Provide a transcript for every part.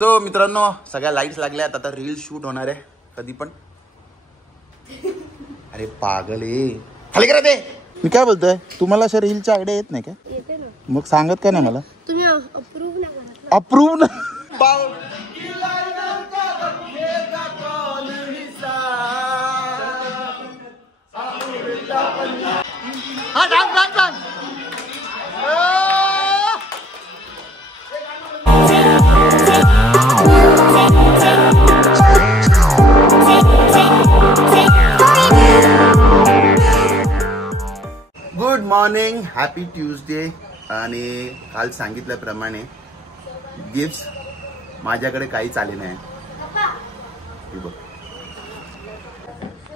तो मित्रांनो सगळ्या लाईट्स लागल्यात, आता रील शूट होणार आहे कधी पण. अरे पागल आहे, खाली करा ते. मी काय बोलतोय, तुम्हाला अशा रीलच्या आयडिया येत नाही का? येते ना. मग सांगत का नाही मला? तुम्ही अप्रूव्ह नाही करत. अप्रूव्ह ना. हा dance dance dance. Good morning, happy Tuesday. आणि काल सांगितल्याप्रमाणे गिफ्ट्स माझ्याकडे काहीच आले नाही.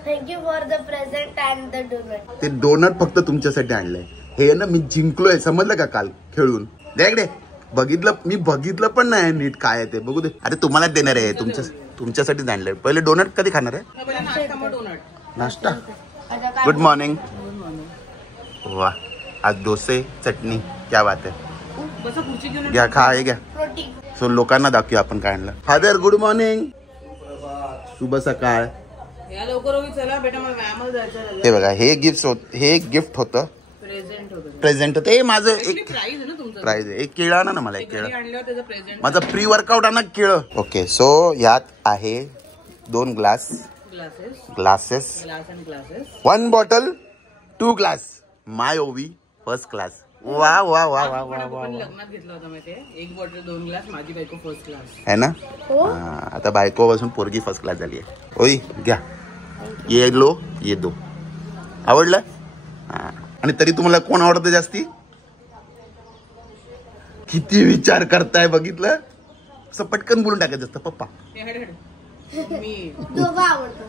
Thank you for the present and the donut. ते डोनट फक्त तुमच्यासाठी आणलंय. हे ना मी जिंकलोय, समजलं का काल खेळून. द्याकडे बघितलं, मी बघितलं पण नाही नीट काय आहे ते. बघू दे. अरे तुम्हाला देणार आहे, तुमच्यासाठीच आणलंय. पहिले डोनट कधी खाणार आहे? नाश्ता. Good morning. वाह, आज डोसे चटणी, क्या बात आहे. घ्या, खा, हे घ्या. सो लोकांना दाखवूया आपण काय आणलं. फादर गुड मॉर्निंग, शुभ सकाळ. हे बघा, हे गिफ्ट होतं, प्रेझेंट होतं. हे माझं एक प्राइज आहे. एक केळं आणा ना मला, एक केळं. माझं प्री वर्कआउट आणा केळं. ओके, सो यात आहे 2 ग्लासेस, 1 बॉटल, 2 ग्लास. माय ओवी फर्स्ट क्लास. वा वा वा वा वा वा. लग्नात घेतला होता माहितीये, 1 बॉटल 2 ग्लास. माझी बायको फर्स्ट क्लास है ना. आता बायको पासून पोरगी फर्स्ट क्लास झाली आहे. ओई घ्या, ये लो, ये दो. आवडलं? आणि तरी तुम्हाला कोण आवडतं जास्ती? किती विचार करताय बघितलं. असं पटकन बोलून टाकायचं असतं पप्पा. मी दोघं आवडतं.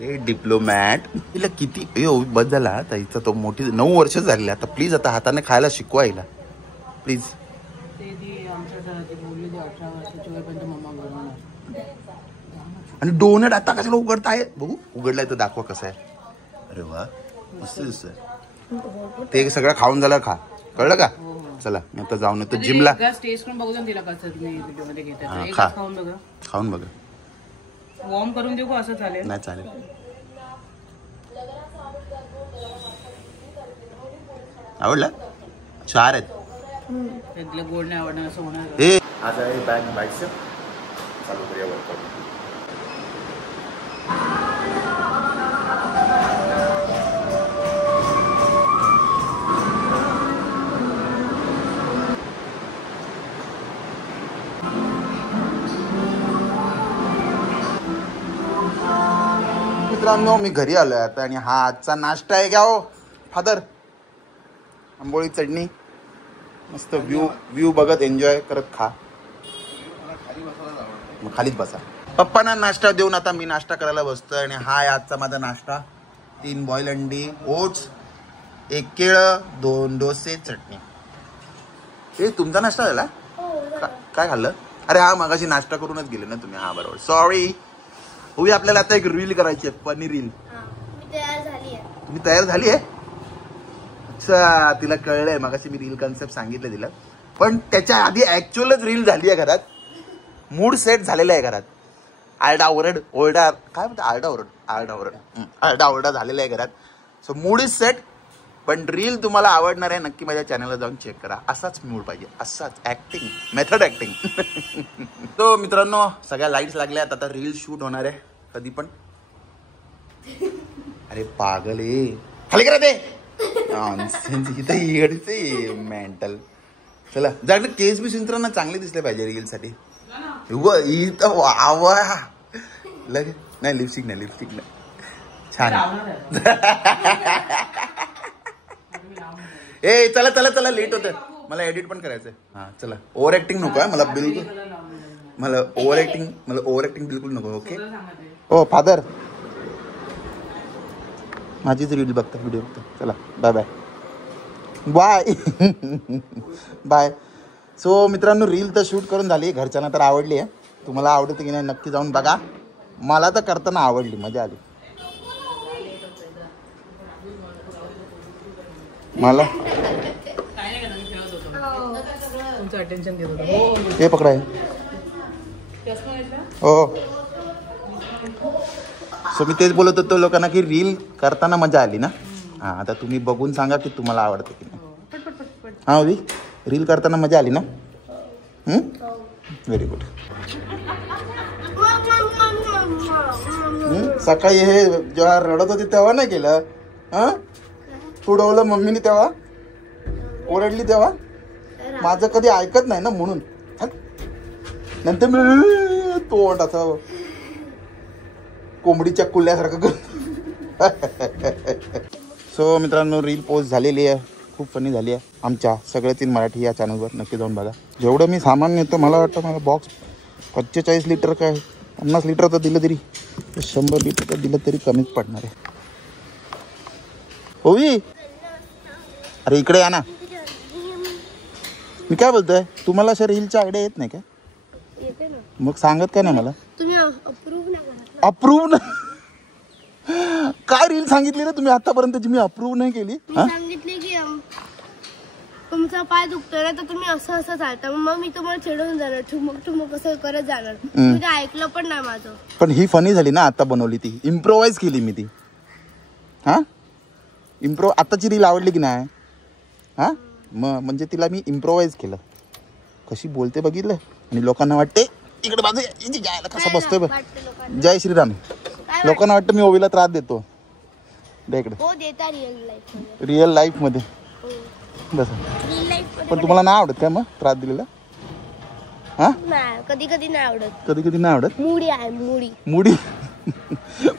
ए डिप्लोमॅट. तिला किती बस झाला आता, हिचा तो मोठी 9 वर्ष झाली आता. प्लीज आता हाताने खायला शिकवायला प्लीज. आणि डोनट आता कशाला उघडताय? बघू उघडलाय तर दाखवा कसं आहे. अरे वा, मस्त दिसतंय. ते सगळं खाऊन झालं, खा, कळलं का? चला आता जाऊन येतो जिमला. टेस्ट करून बघू ना तिला कसं तुम्ही व्हिडिओमध्ये घेताय. खा, खाऊन बघा. वॉर्म करून देऊ का? असं चालेल? नाही चालेल. आवडलं? 4 आहेत. त्यातलं गोड नाही आवडणार असं होणार. हे आज आहे बाईकचं. चालू करूया वर्कआउट. मित्रांनो मी घरी आलोय आता, आणि हा आजचा नाश्ता आहे. घ्या हो फादर. आंबोळी चटणी, मस्त व्ह्यू बघत एन्जॉय करत खा. मग खालीच बसा. पप्पांना नाश्ता देऊन आता मी नाश्ता करायला बसतोय. आणि हा आहे आजचा माझा नाश्ता. 3 बॉईल अंडी, ओट्स, 1 केळं, 2 डोसे, चटणी. हे तुमचा नाश्ता झाला? काय खाल्लं? अरे हा मगाशी नाश्ता करूनच गेले ना तुम्ही. हा बरोबर, सॉरी. होई, आपल्याला आता एक रील करायची आहे, फनी रील. तुम्ही तयार झाली आहे? अच्छा, तिला कळलंय. मगाशी मी रील कन्सेप्ट सांगितलं तिला, पण त्याच्या आधी ऍक्च्युअलच रील झाली आहे घरात. मूड सेट झालेला आहे घरात. आरडा ओरडा झालेला आहे घरात. So mood is set. पण रील तुम्हाला आवडणार आहे नक्की. माझ्या चॅनलला जाऊन चेक करा. असाच मूड पाहिजे, असाच ऍक्टिंग, मेथड ऍक्टिंग. तो मित्रांनो सगळ्या लाईट्स लागल्यात, आता रील शूट होणार आहे कधी पण. अरे पागल आहे, खाली करा ते. मेंटल. चला जाकडे केस बी मित्रांना चांगले दिसले पाहिजे रील साठी. नाही लिपस्टिक नाही छान. ए चला चला चला, लेट होत. मला एडिट पण करायचंय. हा चला. ओव्हर ऍक्टिंग नको आहे मला बिलकुल. मला ओव्हर ऍक्टिंग बिलकुल नको. ओके. ओ फादर, माझीच रील बघता, व्हिडिओ बघता. चला bye bye bye bye. So मित्रांनो रील तर शूट करून झाली. घरच्यांना तर आवडली आहे. तुम्हाला आवडते की नाही नक्की जाऊन बघा. मला तर करताना आवडली, मजा आली मला. तुमचं अटेन्शन घेत होतं. हे पकडाय. हो. सो मी तेच बोलत होतो लोकांना की रील करताना मजा आली ना. हा, आता तुम्ही बघून सांगा की तुम्हाला आवडते की नाही. हा ओवी, रील करताना मजा आली ना. Very good. सकाळी हे जेव्हा रडत होती तेव्हा नाही केलं. हा, तुडवलं मम्मीने तेव्हा, ओरडली तेव्हा. माझं कधी ऐकत नाही ना म्हणून. नंतर मी तोंड असं कोंबडीच्या कुल्ल्यासारखं करतो. सो मित्रांनो, रील पोस्ट झालेली आहे, खूप फनी झाली आहे. आमच्या सगळ्याच इन मराठी या चॅनलवर नक्की जाऊन बघा. जेवढं मी सामान नेतो मला वाटतं मला बॉक्स 45 लिटर काय 50 लिटर तर दिलं तरी 100 लिटर तर दिलं तरी कमीच पडणार आहे. होई, अरे इकडे या ना. मी काय बोलतोय, तुम्हाला अशा रीलच्या आयडिया येत नाही का? येते ना. मग सांगत का नाही मला? तुम्ही अप्रूव्ह नाही करत. अप्रूव्ह काय रील सांगितली ना तुम्ही आतापर्यंत मी अप्रूव्ह नाही केली? मी सांगितले की तुमचा पाय दुखतोय ना तर तुम्ही असं असं चालता, मग मी तुम्हाला चिडवून जाणार, ठुमक असं करत जाणार. तुम्ही ते ऐकलं पण नाही माझं. पण ही फनी झाली ना आता बनवली ती, इम्प्रोवाइज केली मी ती. हा, आताची रील आवडली की नाही? हा, मग म्हणजे तिला मी इम्प्रोवाइज केलं. कशी बोलते बघितलं, आणि लोकांना वाटते इकडे बाजू जायला कसा बसतोय बघ. जय श्रीराम. लोकांना वाटतं मी ओवीला त्रास देतो. इकडे हो, देता रिअल लाईफ मध्ये. रिअल लाईफ मध्ये बस. रिअल लाईफ पण तुम्हाला नाही आवडत काय मग त्रास दिलेला? हा, नाही, कधी कधी नाही आवडत. कधी कधी नाही आवडत. मुडी आहे, मुडी. मुडी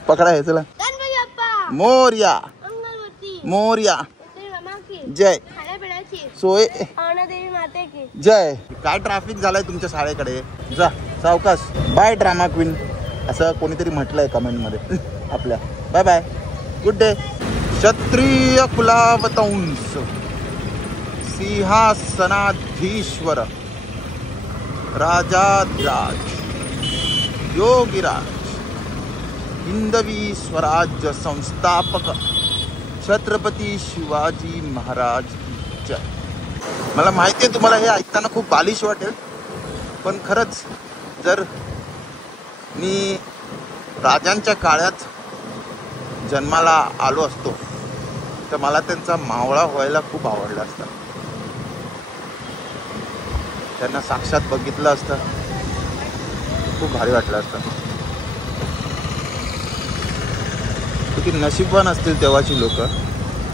पकडा आहे. चला, गणपती बाप्पा मोरया अंगणवती मोरया. मामा की जय खाण्यापिण्याची सोय देवी माते की जय. काय ट्रॅफिक झालाय तुमच्या शाळेकडे. जा सावकाश. बाय ड्रामा क्वीन असं कोणीतरी म्हटलंय कमेंट मध्ये आपल्या. Bye bye, good day. क्षत्रिय कुलावतंस सिंहासनाधीश्वर राजाधिराज योगीराज हिंदवी स्वराज्य संस्थापक छत्रपती शिवाजी महाराज की जय. मला माहिती आहे तुम्हाला हे ऐकताना खूप बालिश वाटेल, पण खरंच जर मी राजांच्या काळात जन्माला आलो असतो तर मला त्यांचा मावळा व्हायला खूप आवडला असता. त्यांना साक्षात बघितलं असतं, खूप भारी वाटलं असतं. किती नशीबवान असतील तेव्हाची लोक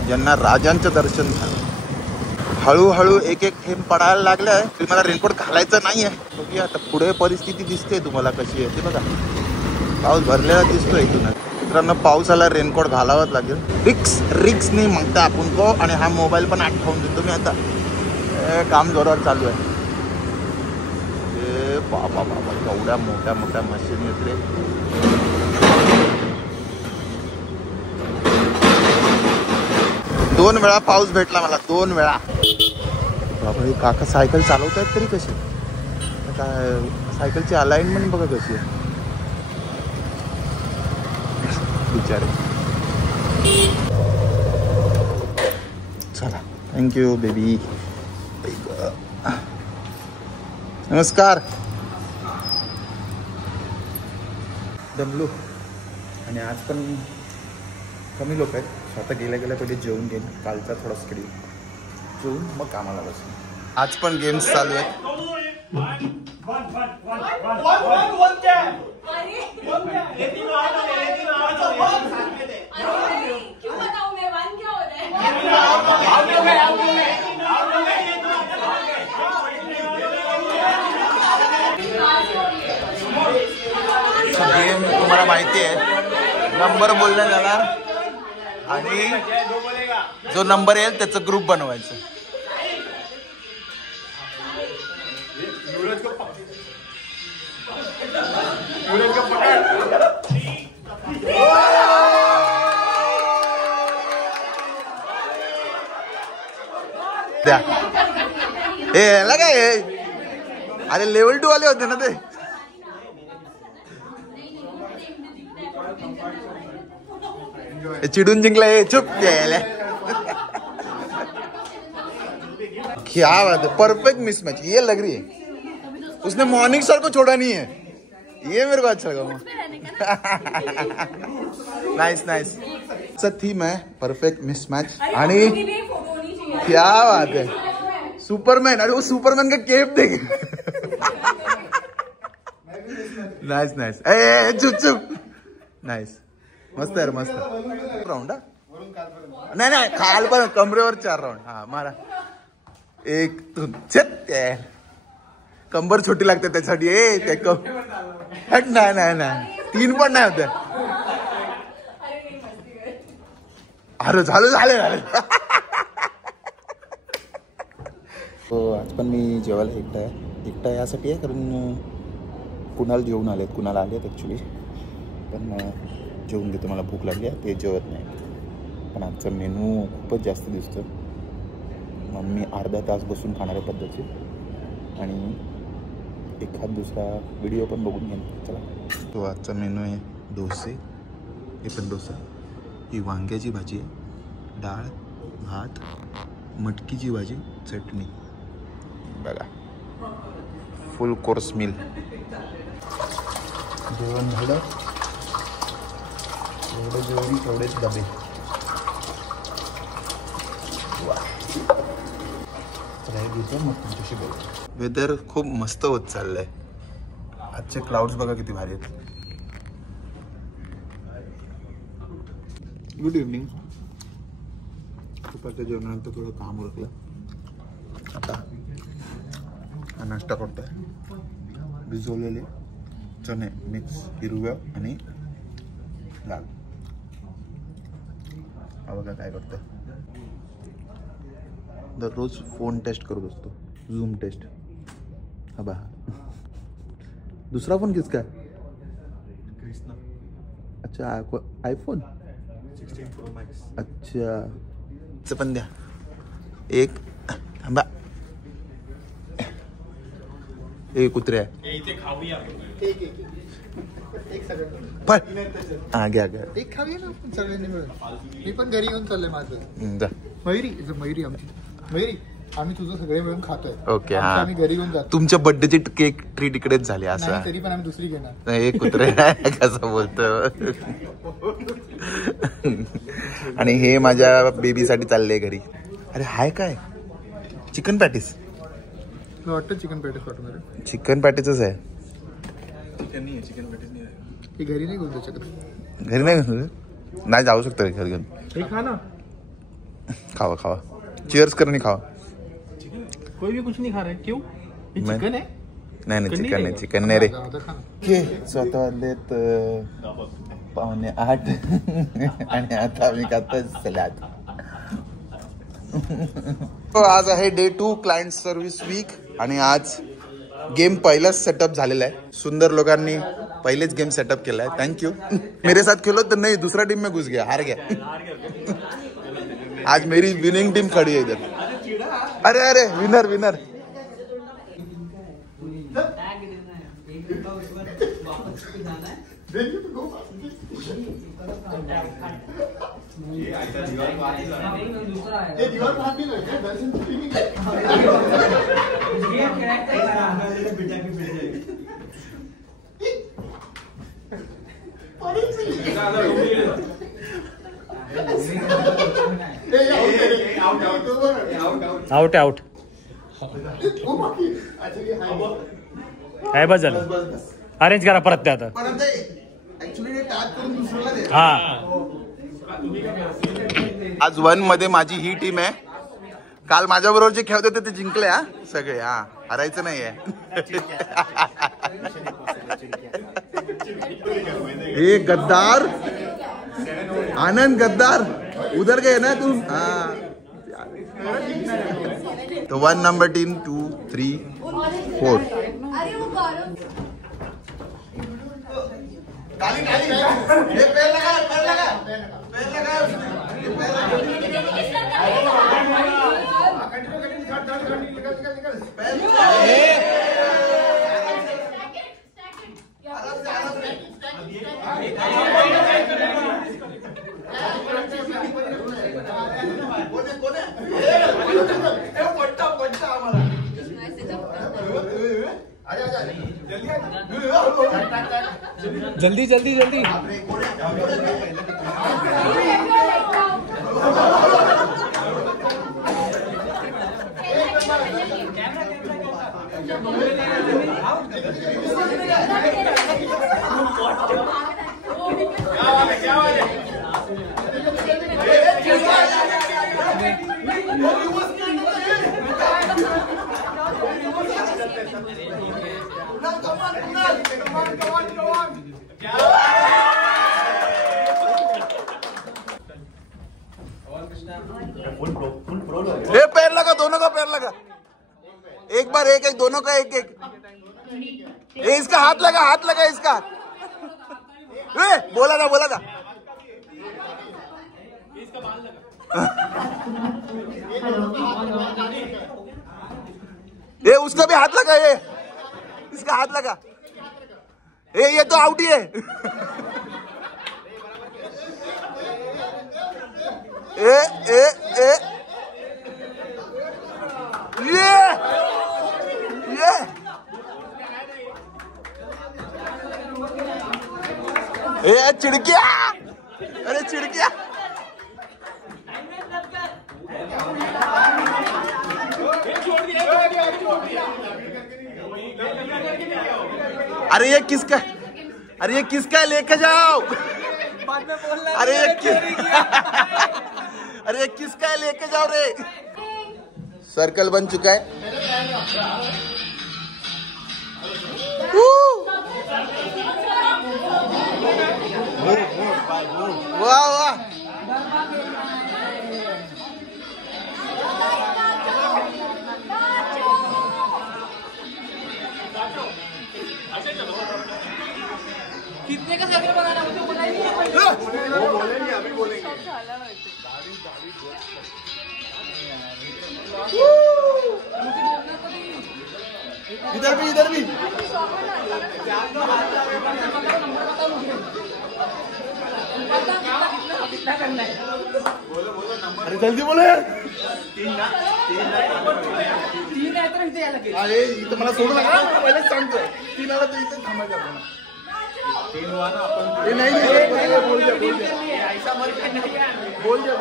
ज्यांना राजांचं दर्शन झालं. हळूहळू एक एक थेंब पडायला लागलाय. मला रेनकोट घालायचं नाहीये. बघूया आता पुढे परिस्थिती दिसते तुम्हाला कशी आहे ते बघा. पाऊस भरलेला दिसतोय इथून. मित्रांनो, पावसाला रेनकोट घालावंच लागेल. रिक्स नाही म्हणता आपण को. आणि हा मोबाईल पण आठवून देतो मी आता. काम जोरावर चालू आहे. बाबा बाबा, केवढ्या मोठ्या मोठ्या मशीन आहेत रे. दोन वेळा पाऊस भेटला मला, 2 वेळा. बाबा, हे काका सायकल चालवत आहेत तरी कशी. काय सायकलची अलाइनमेंट बघा कशी आहे बिचारे. चला, थँक्यू बेबी. नमस्कार. दमलो आणि आज पण कमी लोक आहेत. स्वतः गेल्या पहिले जेवून घेईन. कालचा थोडा स्केड्यूल जेवून मग कामाला बसून. आज पण गेम्स चालू आहेत. गेम तुम्हाला माहिती आहे, नंबर बोलला जाणार आणि जो नंबर येईल त्याचं ग्रुप बनवायचं. द्या हे काय, अरे लेवल 2 वाले होते ना ते. चिडून जिंकला हे. चुप द्यायला. क्या बात है, परफेक्ट मिसमैच. ये लग रही है उसने मॉर्निंग सर को छोड़ा नहीं है. ये मेरे को अच्छा लगा. Nice nice. थीम है परफेक्ट मिसमैच आणि क्या बात है. सुपरमैन. अरे वो सुपरमैन का केप देख. Nice nice. ए चुप चुप. नाइस. मस्त आहे मस्त. राऊंड. नाही नाही काल पण कमरेवर 4 राऊंड. हा मारा. एक कंबर छोटी लागते त्यासाठी. हट. नाही नाही नाही 3 पण नाही होते. अरे झालं झालं झालं. आज पण मी जेवायला एकटा यासाठी आहे कारण कुणाला जेवून आलेत. कुणाला आलेत ॲक्च्युली. पण जेवून घेतो. मला भूक लागली आहे. ते जेवत नाही. पण आजचा मेनू खूपच जास्त दिसतो. मग मी अर्धा तास बसून खाणाऱ्या पद्धतीचे आणि एखाद दुसरा व्हिडिओ पण बघून घेईन. चला. तो आजचा मेनू आहे डोसे. हे पण डोसा. ही वांग्याची भाजी आहे. डाळ भात मटकीची भाजी चटणी. बघा फुल कोर्स मील. जेवण झालं. एवढं जेवण तेवढेच डबे. मग तुमच्याशी बोलतो. वेदर खूप मस्त होत चाललंय. आजचे क्लाउड्स बघा किती भारी आहेत. Good evening. दुपारच्या जेवणानंतर थोडं काम उरकलं. आता हा नाश्ता करतोय. भिजवलेले चणे मिक्स हिरव्या आणि लाल. हा बघा काय करतोय. दररोज फोन टेस्ट करत असतो. Zoom test. हा बा. दुसरा फोन किसका है? अच्छा आईफोन 16 Pro Max. अच्छा पण द्या. एक थांबा. एक कुत्र्या हा घ्या घ्या. एक खाऊया ना आपण सगळ्यांनी मिळून. मी पण घरी येऊन चाललंय माझं. जा. मयुरी आमची मयुरी आम्ही तुझं सगळे मिळून खातोय. ओके. हा आम्ही घरी घेऊन जातो. तुमच्या बर्थडेची केक ट्रीट इकडेच झाली असं. नाही, तरी पण आम्ही दुसरी घेणार. एक कुत्रे कसं बोलतो. आणि हे माझ्या बेबीसाठी चाललंय घरी. अरे हाय काय चिकन पॅटीस. मला वाटतं चिकन पॅटीस पाठवणार आहे. चिकन पॅटीसच आहे. चिकन पॅटीस नाही. हे घरी नाही घेऊन जाऊ शकत. घरी नाही जाऊ शकता घरी घेऊन. हे खा ना. खावा खावा. चीयर्स कर. खावा. कोई भी कुछ नहीं खा रहा है. क्यों? ये चिकन है. नाही चिकन नाही रे. स्वतः वाजलेत 7:45 आणि आता आम्ही खातोय सलाद. आज आहे डे 2 क्लायंट सर्व्हिस वीक आणि आज गेम पहिलाच सेटअप झालेला आहे. सुंदर लोकांनी पहिलेच गेम सेटअप केला आहे. थँक्यू. मेरे साथ खेलो तर नाही दूसरा टीम में घुस गया. हार गया. आज मेरी विनिंग टीम खड़ी है इधर. अरे अरे विनर विनर. आउट आउट आहे. बस झालं. अरेंज करा परत ते आता. हा आज 1 मध्ये माझी ही टीम आहे. काल माझ्या बरोबर जे खेळत होते ते जिंकले. हा सगळे. हा हरायचं नाहीये. हे गद्दार आनंद गद्दार उधर गए ना तुम. हाँ तो 1 नंबर टीम 2 3 4. जल्दी जल्दी जल्दी। ये पैर लगा, दोनों का पैर लगा, एक बार एक एक, दोनों का एक एक। ये इसका हाथ लगा इसका। बोला था ये उसका भी हाथ लगा, ये इसका हाथ लगा। ये तो आउट ही है। ये चिड़किया, अरे चिड़किया। अरे ये किसका, लेके जाओ। अरे ये किसका है, लेके जाओ रे। सर्कल बन चुका है। वाह वाह, कितने का सर्कल बनाना मुझे पता ही नहीं है। वो बोलेंगे, अभी बोलेंगे। इधर भी कितना करना है? अरे जल्दी बोलो यार। 3 आहे तर इथे यायला लागेल। अरे इथं मला सोडू नका, पहिलेच सांगतोय 3 आला तर इथे थांबायचं आपण। 3 हुआ ना अपन। नहीं बोल जा ऐसा मत करना यार। बोल जा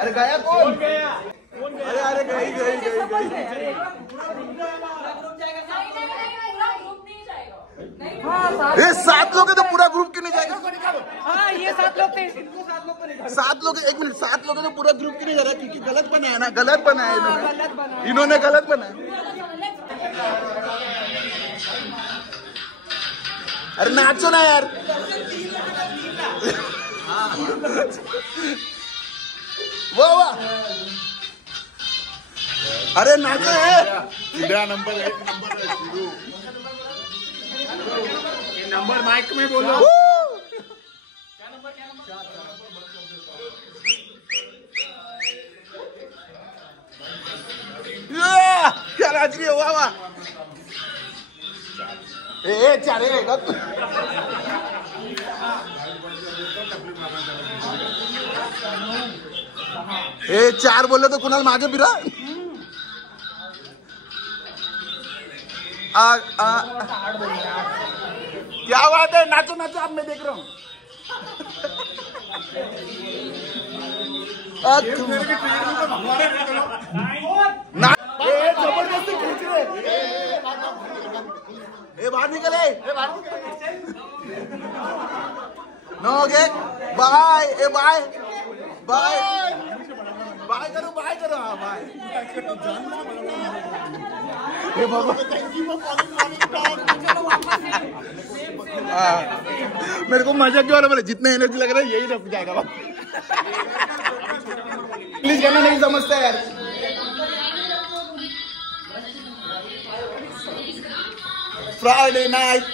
अरे गया कौन? अरे गई। ये 7 लोग है तो पूरा ग्रुप क्यों नहीं जाएगा? हाँ ये 7 लोग थे, इनको 7 लोग को नहीं। 7 लोग, 1 मिनट, 7 लोग है तो पूरा ग्रुप क्यों नहीं जा रहा? क्योंकि गलत बनाया ना, गलत बनाया इन्होंने गलत बनाया। अरे नाचो ना यार। वाह, अरे नाचो है। नंबर 1 नंबर माइक में बोलो। क्या नाच रही है? वाह। ए 4 4 बोलले तो कुणाल मागे फिरा। क्या बात है, नाचो अब मैं देख रहा हूँ। जबरदस्ती खींच रहे। बाहर निकले। नो ओके, बाय करो। हाँ बाय। मेरे को मजा क्यों आ रहा है? जितना एनर्जी लग रहा है यही रख जाएगा। प्लीज कहना नहीं समझता यार। फ्राइडे नाइट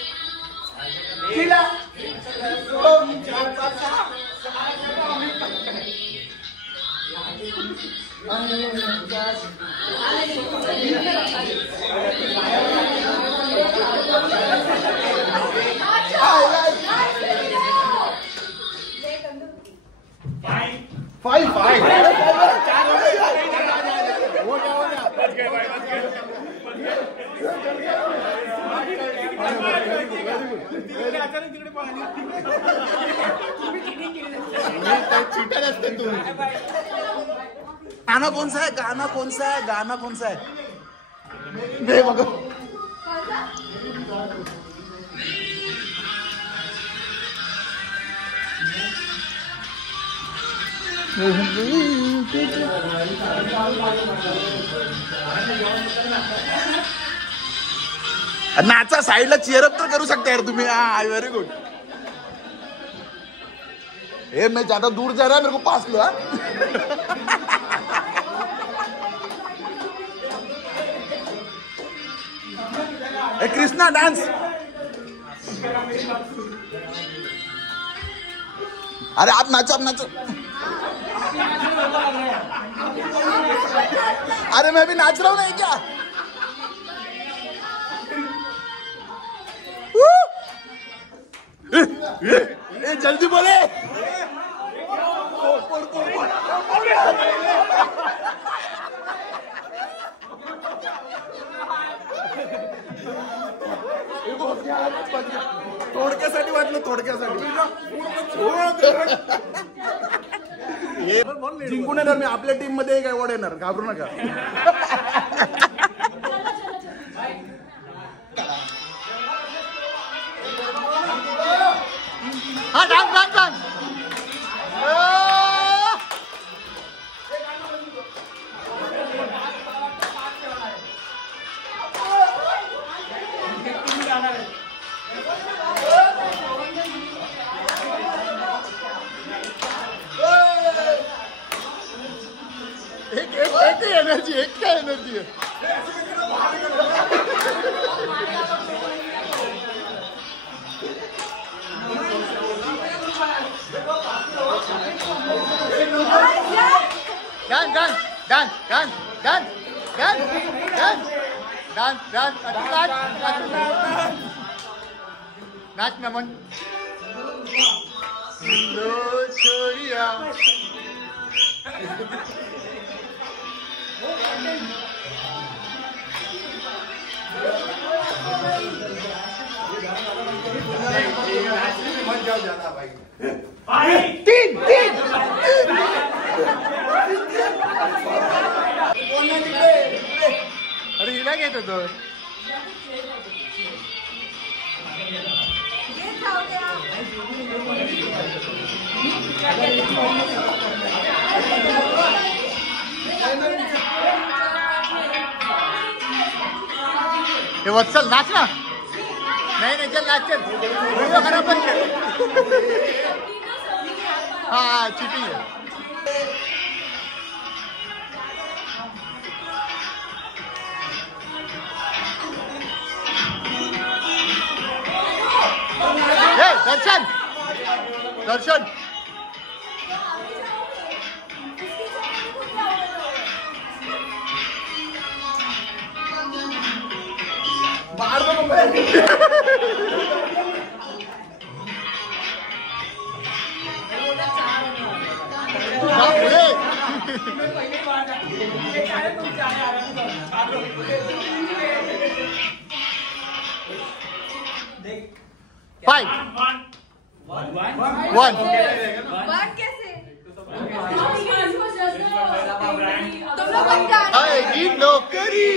चिटर असते तू. गाणं कोणचं आहे? गाणं कोणचं आहे? गाणं कोणचं आहे? दे बघ. नाचा साईडला चेअरअप तर करू शकता यार तुम्ही. हा व्हेरी गुड. ए मैं ज्यादा दूर जा रहा है, मेरे को पास लो. ए कृष्णा डांस. अरे आप नाचो, आप नाचो. अरे मैं भी नाच रहा हूँ नहीं क्या? ए जल्दी बोले. थोडक्यासाठी वाटलं, थोडक्यासाठी. जिंकून येणार मी. आपल्या टीम मध्ये एक अवॉर्ड येणार, घाबरू नका. हा डान्स डान्स डान्स. एनर्जी, एक काय एनर्जी आहे. Dance dance dance dance dance dance dance dance dance नाच नमन. छोरिया तीन तीन. अरे हिला घेत होतो. हे वत्सल नाच ना. नाही नाही चल नाच, चल. व्हिडिओ खराब पण कर. हा चिटिंग आहे. दर्शन दर्शन फाइव वन आएगी नौकरी.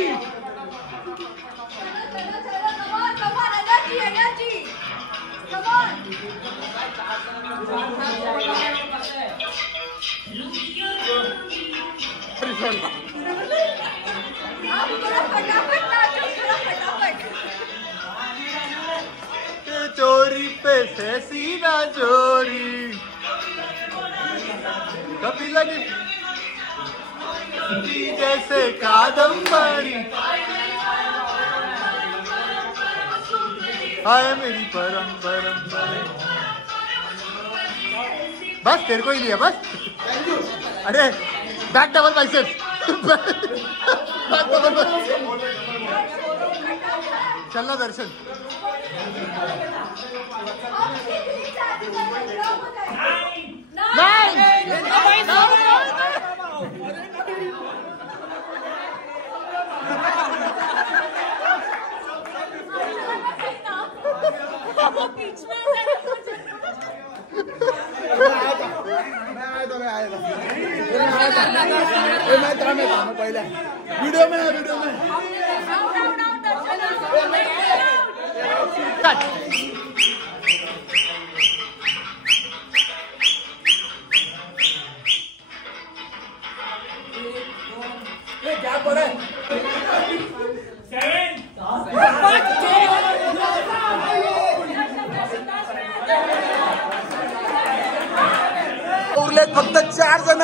चोरी पे से सीना चोरी कभी लगी जैसे कादम्बरी. हाय मेरी परम परम परम. बस तेरे को ही लिया बस. अरे बैक डबल बाइसेप्स. चलना दर्शन. वीडियो में क्या पड़े उरलेत फक्त 4 जण.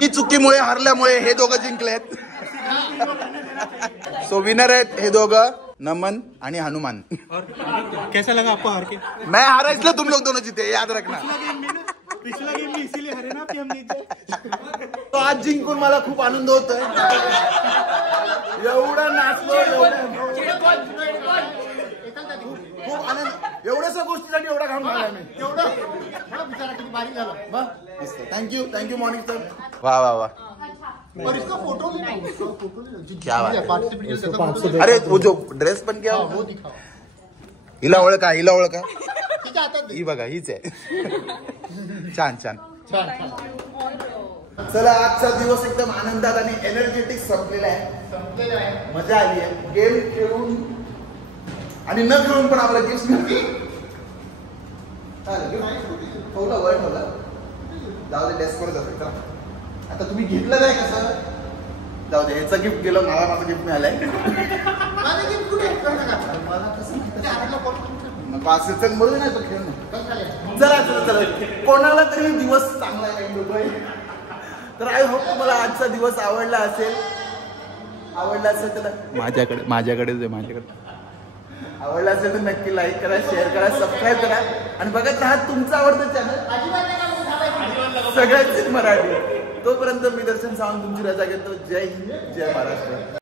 ही चुकीमुळे हरल्यामुळे हे दोघं जिंकलेत. सो विनर आहेत हे दोघं, नमन आणि हनुमान. कैसा लगा आपको हार के? मैं हारा इसलिए तुम लोग दोनों जीते, याद रखना. पिछला गेम में इसीलिए हरे ना कि हम जीते. तो आज जिंकून मला खूप आनंद होतोय. एवढा नाचलो, खूप आनंद. एवढ्याशा गोष्टीसाठी एवढा घाम घाला मी. Thank you morning sir. वा वा वा, क्या बात. अरे वो जो ड्रेस पण क्या हिला ओळखा, हिला ओळखा. ही बघा, हीच आहे. छान छान. चला, आजचा दिवस एकदम आनंदात आणि एनर्जेटिक संपलेला आहे. मजा आली आहे गेम खेळून आणि न खेळून पण आपला गिफ्ट मिळते. ठेवला वर ठेवला, जाऊ दे, डेस्कवर जातो. आता तुम्ही घेतलं नाही कसं, जाऊ दे. ह्याचं गिफ्ट गेलं, मला माझं गिफ्ट मिळालंय. बरोबर नाही तो खेळ. चला चला चला, कोणाला तरी दिवस चांगला एंड होतोय. तर आय होप तुम्हाला आजचा दिवस आवडला असेल. आवडला असेल तर माझ्याकडेच आवडला असेल तर नक्की लाईक करा, शेअर करा, सबस्क्राईब करा आणि बघत राहा तुमचं आवडतं चॅनल सगळ्यांचीच मराठी. तोपर्यंत मी दर्शन सावंत तुमची रजा घेतो. जय हिंद, जय महाराष्ट्र.